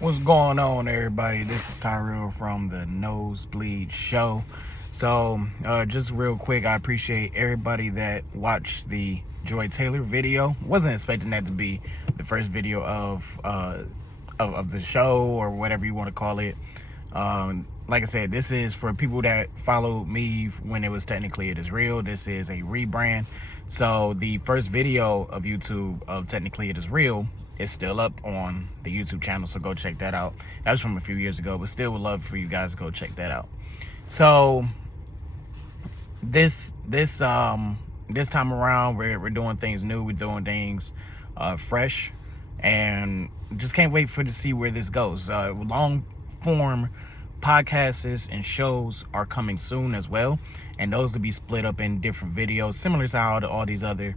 What's going on, everybody? This is Tyrell from the Nosebleed Show. Just real quick, I appreciate everybody that watched the Joy Taylor video. Wasn't expecting that to be the first video of the show or whatever you want to call it. Like I said, this is for people that followed me when it was Technically It Is Real. This is a rebrand. So the first video of YouTube of Technically It Is Real is still up on the YouTube channel, so go check that out. That was from a few years ago, but still would love for you guys to go check that out. So this time around, we're doing things new. We're doing things fresh, and just can't wait to see where this goes. Long form podcasts and shows are coming soon as well, and those will be split up in different videos, similar to how all these other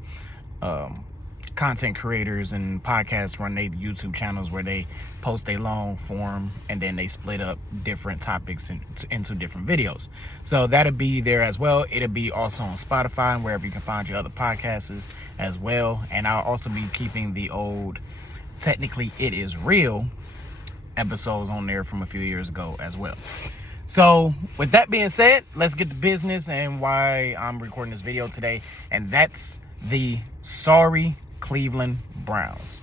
content creators and podcasts run their YouTube channels, where they post a long form and then they split up different topics into different videos. So that'll be there as well. It'll be also on Spotify and wherever you can find your other podcasts as well. And I'll also be keeping the old Technically It Is Real episodes on there from a few years ago as well. So with that being said, let's get to business and why I'm recording this video today, and that's the sorry Cleveland Browns.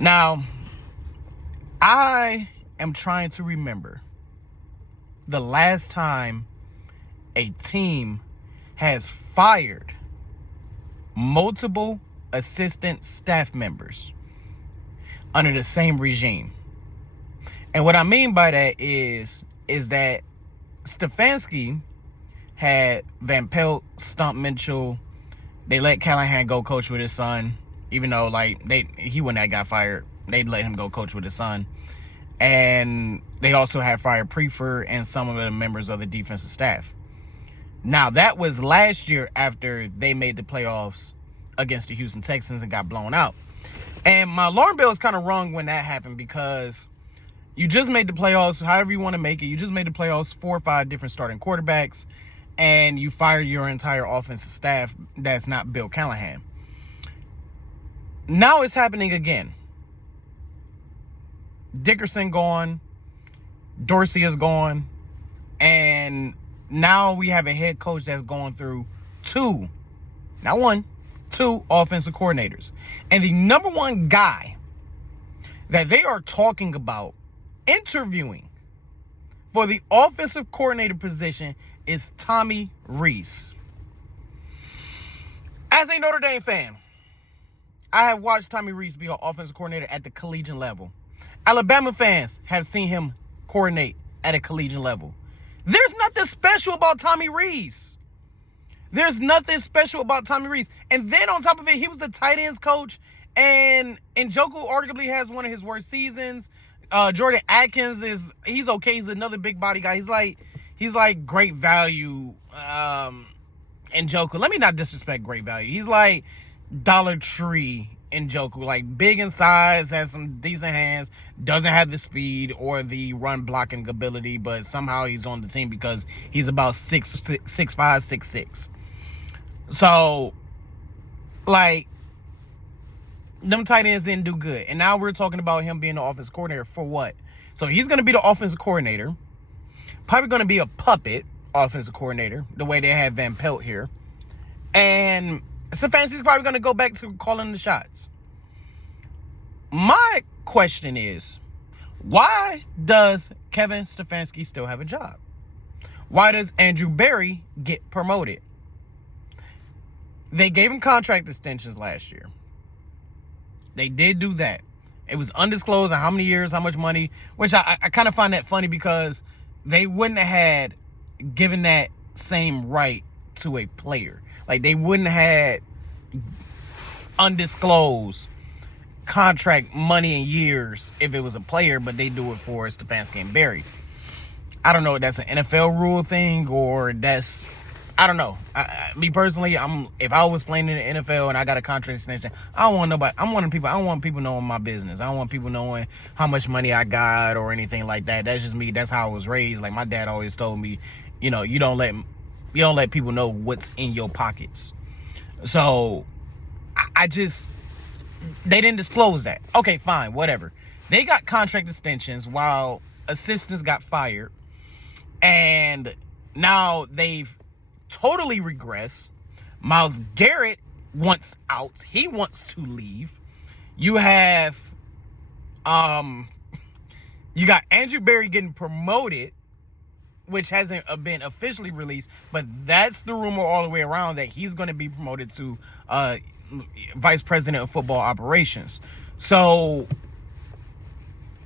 Now, I am trying to remember the last time a team has fired multiple assistant staff members under the same regime. And what I mean by that is that Stefanski had Van Pelt, Stump Mitchell. They let Callahan go coach with his son, even though he wouldn't have got fired. They'd let him go coach with his son. And they also had fired Prefer and some of the members of the defensive staff. Now, that was last year after they made the playoffs against the Houston Texans and got blown out. And my alarm bell is kind of rung when that happened, because you just made the playoffs, however you want to make it. You just made the playoffs, 4 or 5 different starting quarterbacks, and you fire your entire offensive staff that's not Bill Callahan. Now it's happening again. Dickerson gone, Dorsey is gone, and now we have a head coach that's going through 2 offensive coordinators. And the number one guy that they are talking about interviewing for the offensive coordinator position is Tommy Rees. As a Notre Dame fan, I have watched Tommy Rees be an offensive coordinator at the collegiate level. Alabama fans have seen him coordinate at a collegiate level. There's nothing special about Tommy Rees. There's nothing special about Tommy Rees. And then on top of it, he was the tight ends coach, and Njoku arguably has one of his worst seasons. Jordan Atkins he's okay. He's another big body guy. He's like great value. Njoku. Let me not disrespect great value. He's like Dollar Tree Njoku, like big in size, has some decent hands, doesn't have the speed or the run blocking ability, but somehow he's on the team because he's about 6'5", 6'6". So, them tight ends didn't do good. And now we're talking about him being the offensive coordinator for what? So he's going to be the offensive coordinator. Probably going to be a puppet offensive coordinator, the way they had Van Pelt here. And Stefanski's probably going to go back to calling the shots. My question is, why does Kevin Stefanski still have a job? Why does Andrew Berry get promoted? They gave him contract extensions last year. They did do that. It was undisclosed on how many years, how much money, which I kind of find that funny, because they wouldn't have had given that same right to a player. Like, they wouldn't have had undisclosed contract money in years if it was a player, but they do it for Stefanski and Berry. I don't know if that's an NFL rule thing or that's, I don't know. Me personally, if I was playing in the NFL and I got a contract extension, I don't want people knowing my business. I don't want people knowing how much money I got or anything like that. That's just me. That's how I was raised. Like, my dad always told me, you don't let people know what's in your pockets. So I just They didn't disclose that. Okay, fine, whatever. They got contract extensions while assistants got fired. And now they've totally regressed. Myles Garrett wants out. He wants to leave. You have you got Andrew Berry getting promoted, which hasn't been officially released, but that's the rumor all the way around, that he's going to be promoted to vice president of football operations. So,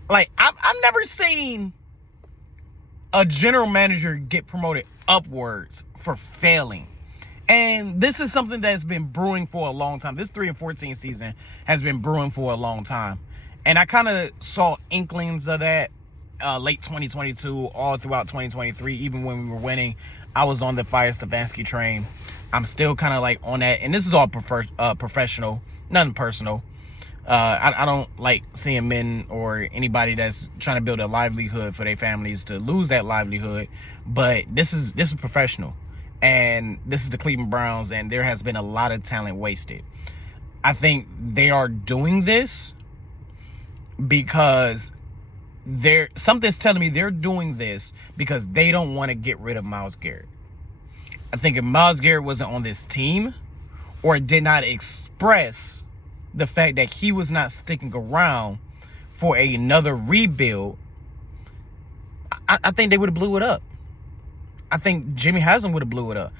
like, I've never seen a general manager get promoted upwards for failing. And this is something that's been brewing for a long time. This 3-14 season has been brewing for a long time. And I kind of saw inklings of that late 2022, all throughout 2023. Even when we were winning, I was on the Fire Stefanski train. I'm still kind of like on that. And this is all professional, nothing personal. I don't like seeing men or anybody that's trying to build a livelihood for their families to lose that livelihood. But this is professional. And this is the Cleveland Browns, and there has been a lot of talent wasted. I think they are doing this because something's telling me they're doing this because they don't want to get rid of Myles Garrett. I think if Myles Garrett wasn't on this team or did not express the fact that he was not sticking around for another rebuild, I think they would have blew it up. I think Jimmy Haslam would have blew it up.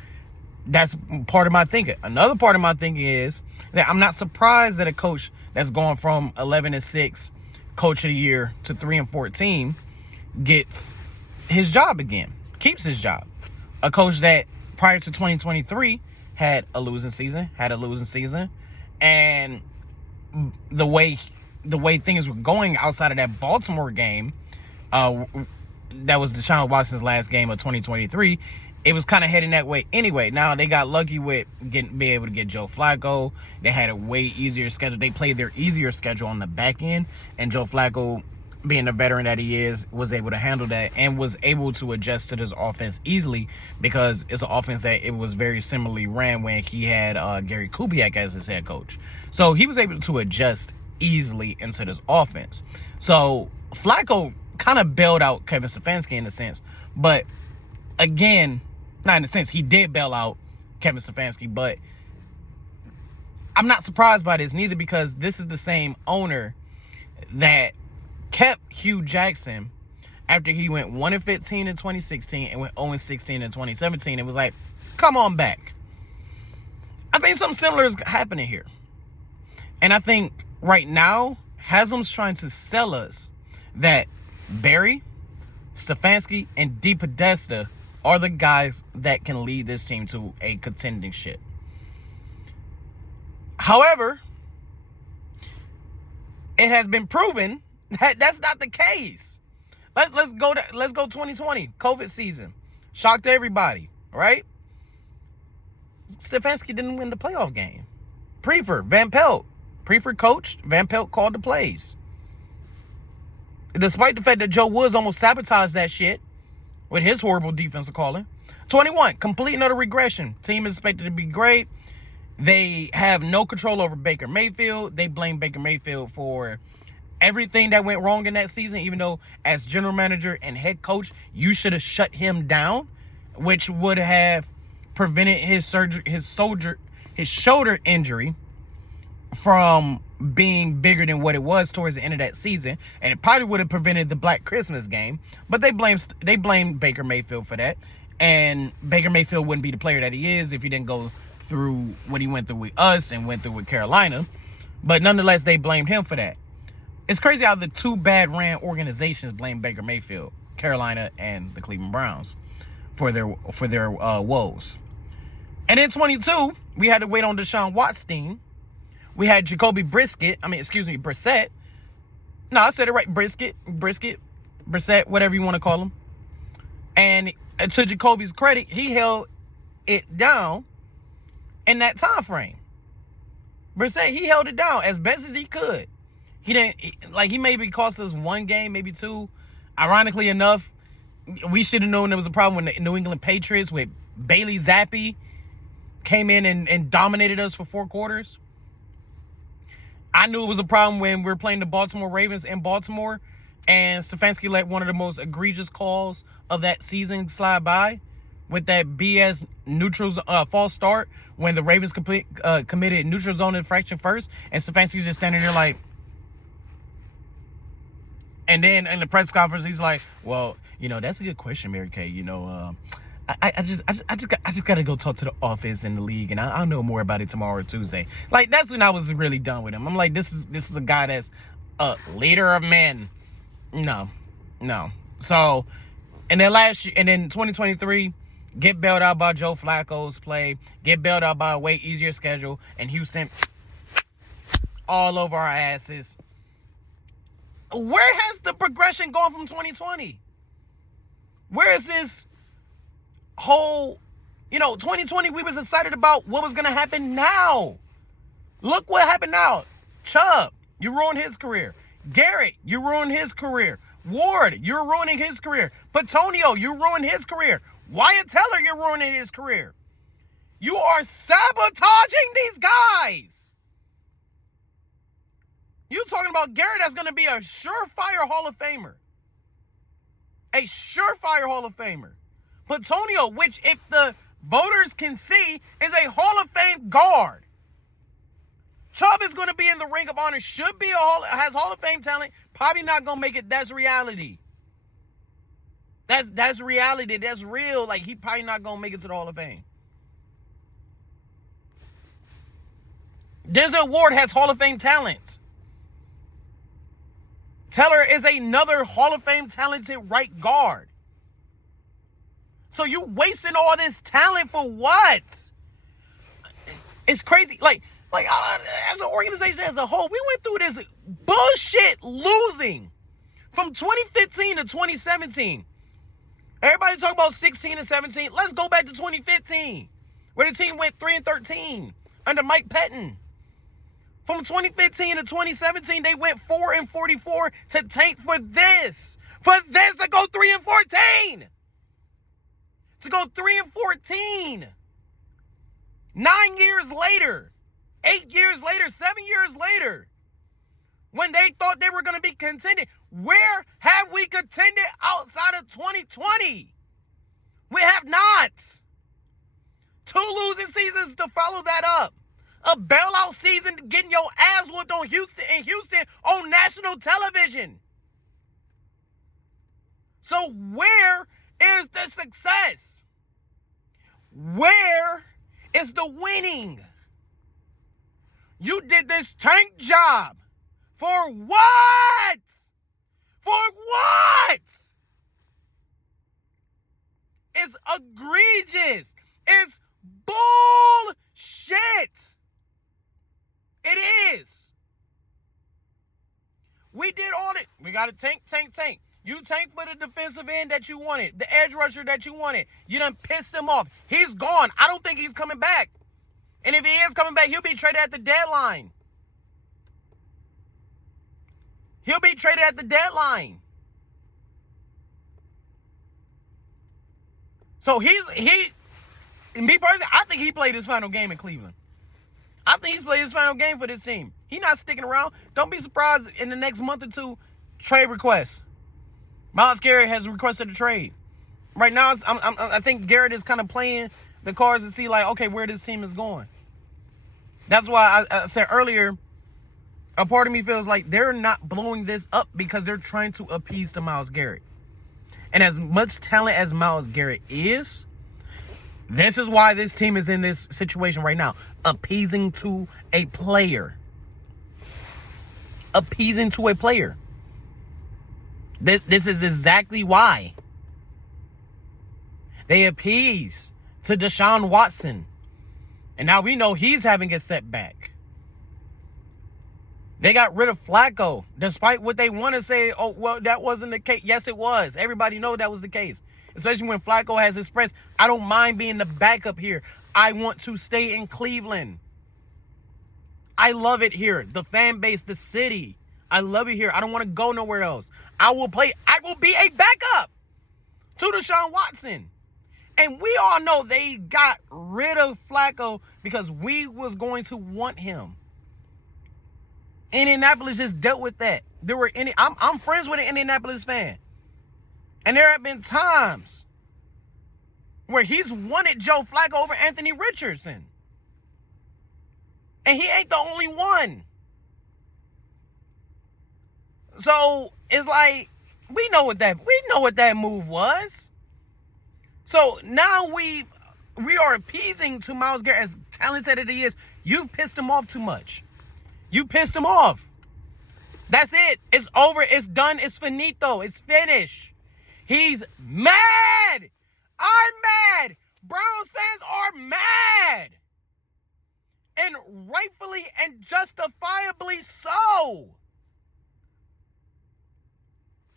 That's part of my thinking. Another part of my thinking is that I'm not surprised that a coach that's gone from 11-6 coach of the year to 3-14 gets his job again, keeps his job. A coach that prior to 2023 had a losing season, and the way things were going outside of that Baltimore game, that was Deshaun Watson's last game of 2023. It was kind of heading that way anyway. Now they got lucky with being able to get Joe Flacco. They had a way easier schedule. They played their easier schedule on the back end, and Joe Flacco, being the veteran that he is, was able to handle that and was able to adjust to this offense easily, because it's an offense that it was very similarly ran when he had Gary Kubiak as his head coach. So he was able to adjust easily into this offense. So Flacco kind of bailed out Kevin Stefanski in a sense, but again, not in a sense, he did bail out Kevin Stefanski, but I'm not surprised by this neither, because this is the same owner that kept Hugh Jackson after he went 1-15 in 2016 and went 0-16 in 2017. It was like, come on back. I think something similar is happening here. And I think right now, Haslam's trying to sell us that Barry, Stefanski, and DePodesta are the guys that can lead this team to a contending ship. However, it has been proven that that's not the case. Let's go 2020, COVID season. Shocked everybody, right? Stefanski didn't win the playoff game. Van Pelt coached. Van Pelt called the plays. Despite the fact that Joe Woods almost sabotaged that shit with his horrible defensive calling. 21, complete and utter regression. Team is expected to be great. They have no control over Baker Mayfield. They blame Baker Mayfield for everything that went wrong in that season, even though as general manager and head coach, you should have shut him down, which would have prevented his shoulder injury from being bigger than what it was towards the end of that season, and it probably would have prevented the Black Christmas game. But they blamed Baker Mayfield for that, and Baker Mayfield wouldn't be the player that he is if he didn't go through what he went through with us and went through with Carolina. But nonetheless, they blamed him for that. It's crazy how the two bad ran organizations blame Baker Mayfield, Carolina and the Cleveland Browns, for their woes. And in 22, we had to wait on Deshaun Watson. We had Brissett. No, I said it right. Brissett, whatever you want to call him. And to Jacoby's credit, he held it down in that time frame. Brissett, he held it down as best as he could. He maybe cost us one game, maybe two. Ironically enough, we should have known there was a problem when the New England Patriots with Bailey Zappi came in and dominated us for 4 quarters. I knew it was a problem when we were playing the Baltimore Ravens in Baltimore, and Stefanski let one of the most egregious calls of that season slide by with that BS neutral false start when the Ravens committed neutral zone infraction first, and Stefanski's just standing there like. And then in the press conference, he's like, "Well, that's a good question, Mary Kay. I just got to go talk to the office in the league, and I'll know more about it tomorrow or Tuesday." Like, that's when I was really done with him. I'm like, this is a guy that's a leader of men. No. So, and then 2023, get bailed out by Joe Flacco's play, get bailed out by a way easier schedule, and Houston all over our asses. Where has the progression gone from 2020? Where is this whole, 2020, we was excited about what was going to happen now. Look what happened now. Chubb, you ruined his career. Garrett, you ruined his career. Ward, you're ruining his career. Petonio, you ruined his career. Wyatt Teller, you're ruining his career. You are sabotaging these guys. You talking about Garrett that's going to be a surefire Hall of Famer. A surefire Hall of Famer. Petonio, which if the voters can see, is a Hall of Fame guard. Chubb is going to be in the Ring of Honor. Should be has Hall of Fame talent. Probably not going to make it. That's reality. That's reality. That's real. Like, he probably not going to make it to the Hall of Fame. Denzel Ward has Hall of Fame talent. Teller is another Hall of Fame talented right guard. So you wasting all this talent for what? It's crazy. Like as an organization as a whole, we went through this bullshit losing from 2015 to 2017. Everybody talk about 16 and 17. Let's go back to 2015, where the team went 3-13 under Mike Pettin. From 2015 to 2017, they went 4-44 to tank for this to go 3-14. To go 3-14. 9 years later, 8 years later, 7 years later, when they thought they were going to be contending. Where have we contended outside of 2020? We have not. 2 losing seasons to follow that up. A bailout season getting your ass whooped on Houston on national television. So where is the success? Where is the winning? You did this tank job. For what? For what? It's egregious. It's bullshit. It is. We did all it. We got to tank. You tank for the defensive end that you wanted, the edge rusher that you wanted. You done pissed him off. He's gone. I don't think he's coming back. And if he is coming back, he'll be traded at the deadline. He'll be traded at the deadline. So me personally, I think he played his final game in Cleveland. I think he's played his final game for this team. He's not sticking around. Don't be surprised in the next month or two, trade requests. Myles Garrett has requested a trade. Right now, I think Garrett is kind of playing the cards to see, like, okay, where this team is going. That's why I said earlier, a part of me feels like they're not blowing this up because they're trying to appease to Myles Garrett. And as much talent as Myles Garrett is, this is why this team is in this situation right now. Appeasing to a player. Appeasing to a player. This is exactly why. They appease to Deshaun Watson. And now we know he's having a setback. They got rid of Flacco, despite what they want to say. Oh, well, that wasn't the case. Yes, it was. Everybody know that was the case. Especially when Flacco has expressed, I don't mind being the backup here. I want to stay in Cleveland. I love it here. The fan base, the city. I love it here. I don't want to go nowhere else. I will be a backup to Deshaun Watson. And we all know they got rid of Flacco because we was going to want him. Indianapolis just dealt with that. I'm friends with an Indianapolis fan. And there have been times where he's wanted Joe Flacco over Anthony Richardson. And he ain't the only one. So it's like, we know what that move was. So now we are appeasing to Myles Garrett, as talented as he is. You've pissed him off too much. You pissed him off. That's it. It's over. It's done. It's finito. It's finished. He's mad. I'm mad. Browns fans are mad. And rightfully and justifiably so.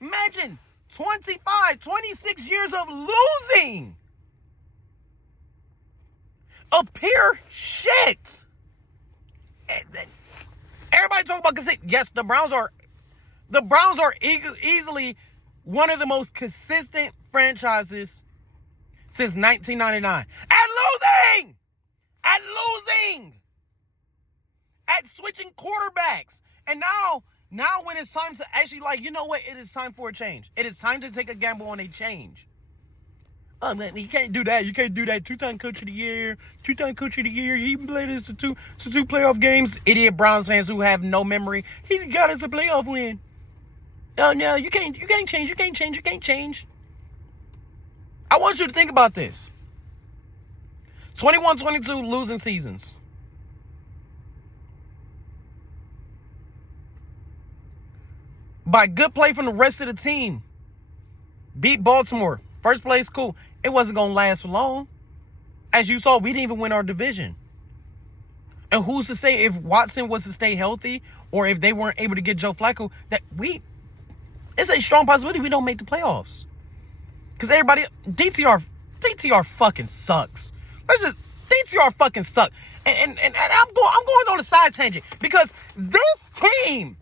Imagine 26 years of losing. A pure shit. Everybody talk about consistent. Yes, the Browns are easily one of the most consistent franchises since 1999. At losing, at switching quarterbacks. And now when it's time to actually, like, you know what? It is time for a change. It is time to take a gamble on a change. Oh, man, you can't do that. You can't do that. Two-time coach of the year. He played us to two playoff games. Idiot Browns fans who have no memory. He got us a playoff win. Oh, no, you can't change. I want you to think about this. 21-22 losing seasons. By good play from the rest of the team. Beat Baltimore. First place, cool. It wasn't going to last for long. As you saw, we didn't even win our division. And who's to say if Watson was to stay healthy or if they weren't able to get Joe Flacco, that it's a strong possibility we don't make the playoffs. Because everybody, DTR fucking sucks. DTR fucking suck. And I'm going on a side tangent because this team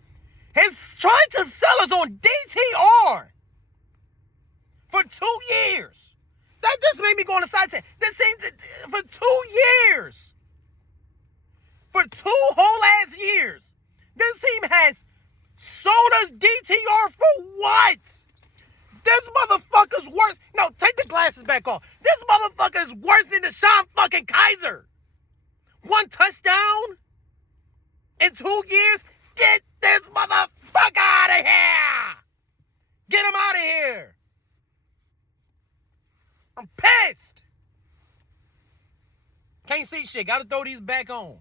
has tried to sell us on DTR for 2 years. That just made me go on a side tangent. This team, for 2 years, for 2 whole ass years, this team has sold us DTR for what? This motherfucker's worse. No, take the glasses back off. This motherfucker is worse than Deshaun fucking Kaiser. 1 touchdown in 2 years. Get this motherfucker out of here. Get him out of here. I'm pissed. Can't see shit. Gotta throw these back on.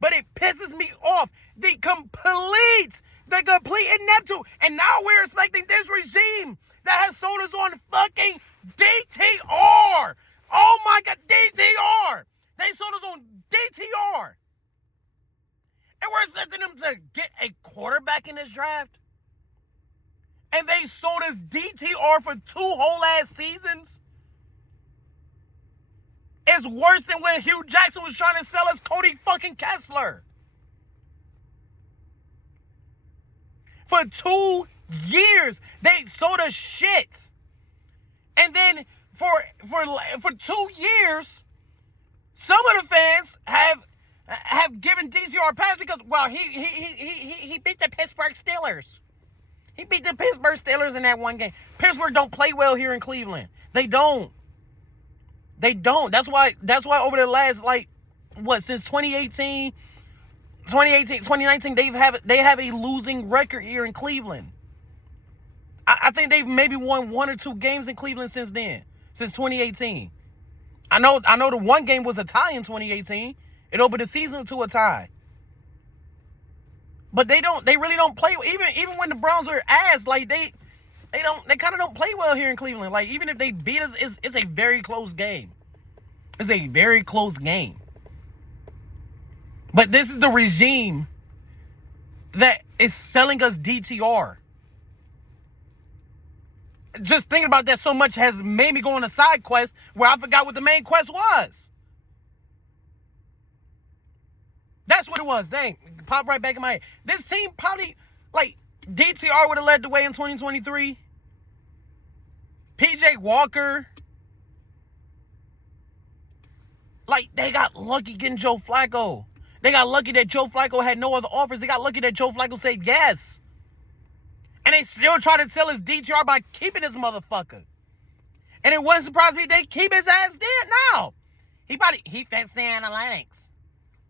But it pisses me off. The complete ineptitude. And now we're expecting this regime that has sold us on fucking DTR. Oh my God, DTR. They sold us on DTR. And we're expecting them to get a quarterback in this draft. And they sold us DTR for 2 whole ass seasons. It's worse than when Hugh Jackson was trying to sell us Cody fucking Kessler. For 2 years, they sold us shit. And then for 2 years, some of the fans have given DTR a pass because, well, he beat the Pittsburgh Steelers. He beat the Pittsburgh Steelers in that one game. Pittsburgh don't play well here in Cleveland. They don't. That's why over the last, since 2019, they have a losing record here in Cleveland. I think they've maybe won 1 or 2 games in Cleveland since then, since 2018. I know the one game was a tie in 2018. It opened the season to a tie. But they really don't play even when the Browns are ass, they kind of don't play well here in Cleveland. Like, even if they beat us, it's a very close game. It's a very close game. But this is the regime that is selling us DTR. Just thinking about that so much has made me go on a side quest where I forgot what the main quest was. That's what it was. Dang, popped right back in my head. This team probably, DTR would have led the way in 2023. PJ Walker. They got lucky getting Joe Flacco. They got lucky that Joe Flacco had no other offers. They got lucky that Joe Flacco said yes. And they still try to sell his DTR by keeping this motherfucker. And it wouldn't surprise me if they keep his ass dead now. He fixed the analytics.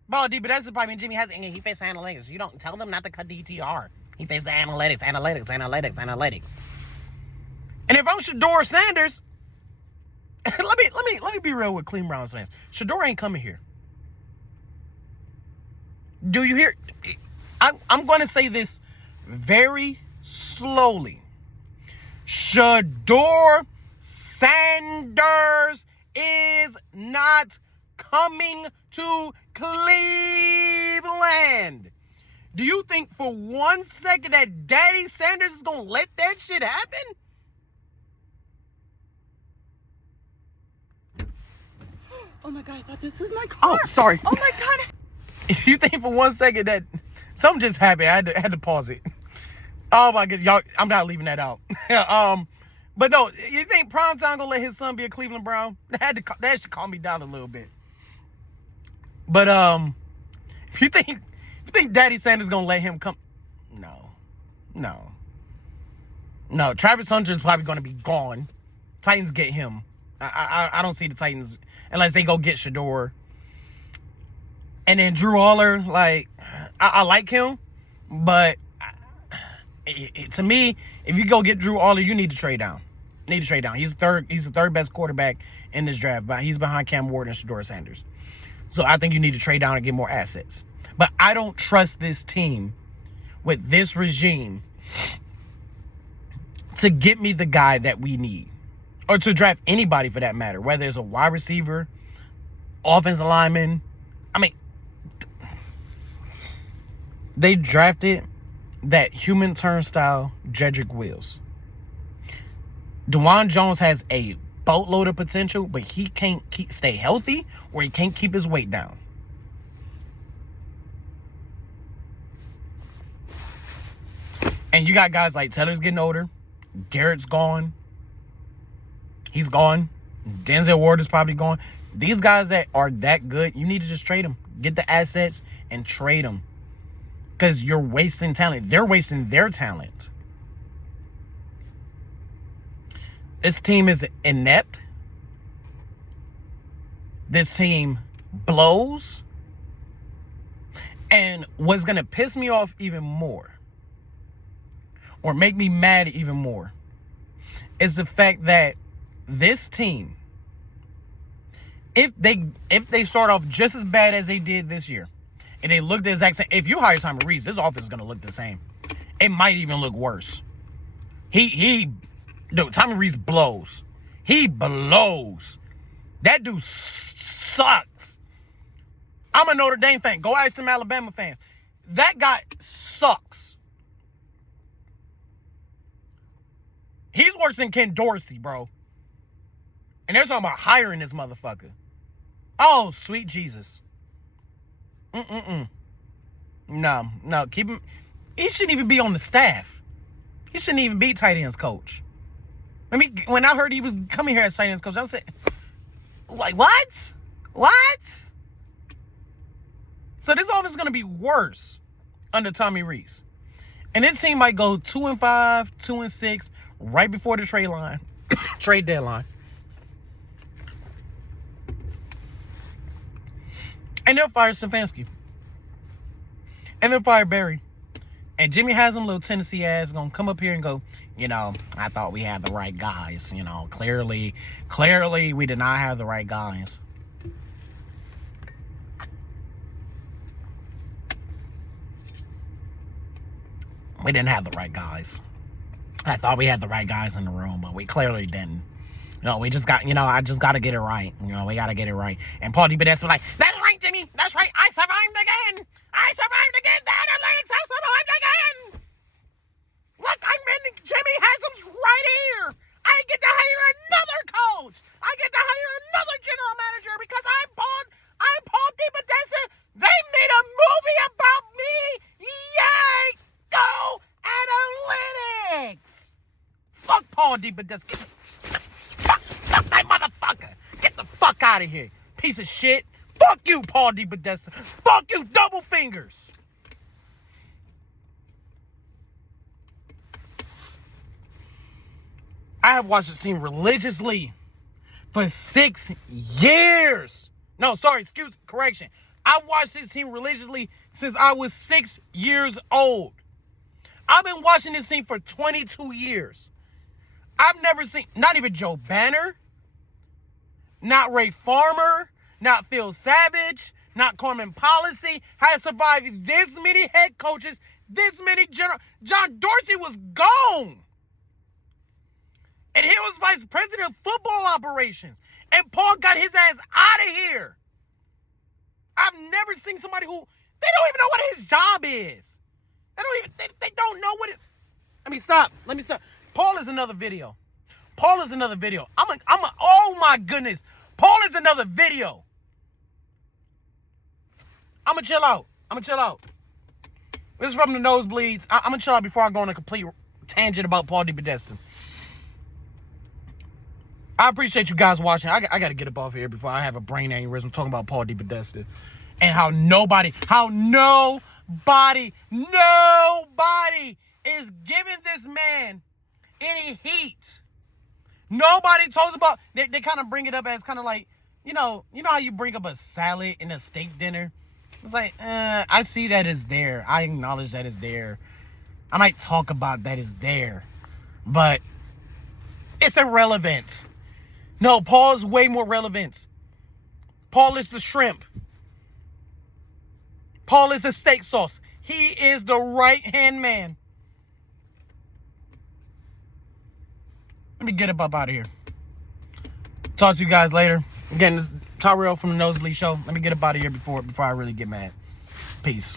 Bro, but that's the problem. Jimmy has he fixed the analytics. You don't tell them not to cut DTR. He fixed the analytics. And if I'm Shador Sanders, let me be real with Cleveland Browns fans. Shador ain't coming here. Do you hear? I'm going to say this very slowly. Shador Sanders is not coming to Cleveland. Do you think for 1 second that Daddy Sanders is going to let that shit happen? Oh my God, I thought this was my car. Oh, sorry. Oh my God. If you think for 1 second that something just happened, I had to pause it. Oh my God, y'all, I'm not leaving that out. But no, you think Primetime gonna let his son be a Cleveland Brown? That should calm me down a little bit. But if you think Daddy Sanders gonna let him come, no. Travis Hunter is probably gonna be gone. Titans get him. I don't see the Titans unless they go get Shador. And then Drew Aller, like, I like him, but to me, if you go get Drew Aller, you need to trade down. He's the third best quarterback in this draft, but he's behind Cam Ward and Shador Sanders. So I think you need to trade down and get more assets. But I don't trust this team with this regime to get me the guy that we need, or to draft anybody for that matter, whether it's a wide receiver, offensive lineman. I mean, they drafted that human turnstile Jedrick Wills. DeJuan Jones has a boatload of potential, but he can't stay healthy, or he can't keep his weight down. And you got guys like Taylor's getting older. Garrett's gone. He's gone. Denzel Ward is probably gone. These guys that are that good, you need to just trade them. Get the assets and trade them. Because you're wasting talent. They're wasting their talent. This team is inept. This team blows. And what's going to piss me off even more, or make me mad even more, is the fact that this team, if they start off just as bad as they did this year, and they look the exact same, if you hire Tommy Rees, this offense is going to look the same. It might even look worse. Tommy Rees blows. He blows. That dude sucks. I'm a Notre Dame fan. Go ask some Alabama fans. That guy sucks. He's worse than Ken Dorsey, bro. And they're talking about hiring this motherfucker. Oh, sweet Jesus. No, keep him. He shouldn't even be on the staff. He shouldn't even be tight ends coach. When I heard he was coming here as tight ends coach, I was saying, like, what? So this offense is going to be worse under Tommy Rees. And this team might go 2-5, 2-6, right before the trade deadline. And they'll fire Stefanski. And they'll fire Barry. And Jimmy Haslam, little Tennessee ass, gonna come up here and go, I thought we had the right guys. Clearly we did not have the right guys. We didn't have the right guys. I thought we had the right guys in the room, but we clearly didn't. We just got, I just got to get it right. We got to get it right. And Paul DeBedess was like, that's right, Jimmy. That's right. I survived again. The analytics have survived again. Look, Jimmy Haslam's right here. I get to hire another coach. I get to hire another general manager because I'm Paul DeBedess. They made a movie about me. Yay! Go analytics. Fuck Paul DeBedess. Fuck that motherfucker. Get the fuck out of here. Piece of shit. Fuck Fuck you, Paul DePodesta. Fuck you, double fingers. I have watched this team religiously for 6 years. No, sorry, correction. I watched this team religiously since I was 6 years old. I've been watching this team for 22 years. I've never seen, not even Joe Banner, not Ray Farmer, not Phil Savage, not Carmen Policy has survived this many head coaches, this many general. John Dorsey was gone. And he was vice president of football operations. And Paul got his ass out of here. I've never seen somebody who, they don't even know what his job is. They don't know what it. Let me stop. Paul is another video. Oh my goodness. Paul is another video. I'm going to chill out. This is from the nosebleeds. I'm going to chill out before I go on a complete tangent about Paul DePodesta. I appreciate you guys watching. I got to get up off here before I have a brain aneurysm talking about Paul DePodesta and how nobody is giving this man any heat. Nobody talks about, they kind of bring it up as kind of like, you know how you bring up a salad in a steak dinner? It's like, I see that it's there. I acknowledge that it's there. I might talk about that it's there, but it's irrelevant. No, Paul's way more relevant. Paul is the shrimp. Paul is the steak sauce. He is the right-hand man. Let me get up out of here. Talk to you guys later. Again, this is Tyrell from the Nosebleed Show. Let me get up out of here before I really get mad. Peace.